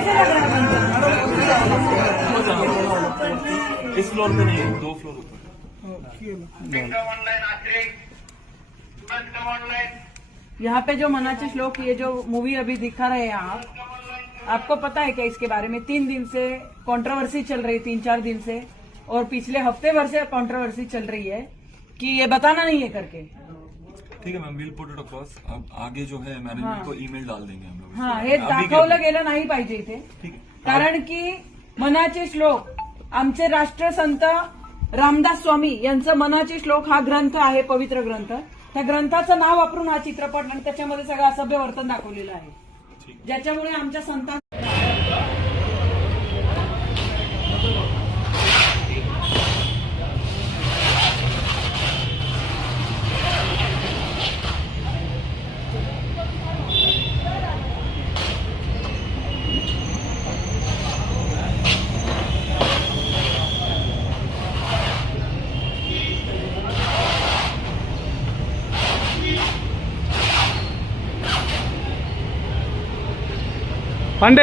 कैसे लग रहा है इस फ्लोर पे नहीं, 2 फ्लोर ऊपर। यहाँ पे जो मनाचे श्लोक, ये जो मूवी अभी दिखा रहे हैं आप, आपको पता है क्या इसके बारे में? 3 दिन से कंट्रोवर्सी चल रही, 3-4 दिन से, और पिछले हफ्ते भर से कंट्रोवर्सी चल रही है कि ये बताना नहीं है करके। ठीक है ma'am, will put it across. अब आगे जो है मैनेजमेंट को ईमेल डाल देंगे हम लोग। हा, हे दाखवलं गेलं नाही पाहिजे इथे, ठीक है। कारण की मनाचे श्लोक आमचे राष्ट्रसंत रामदास स्वामी यांचं मनाचे श्लोक हा ग्रंथ आहे, पवित्र ग्रंथ. त्या ग्रंथाचं नाव वापरून हा चित्रपट आणि त्याच्यामध्ये सगळं असभ्य वर्तन दाखवलेलं आहे, ज्याच्यामुळे आमच्या संतांना पांडे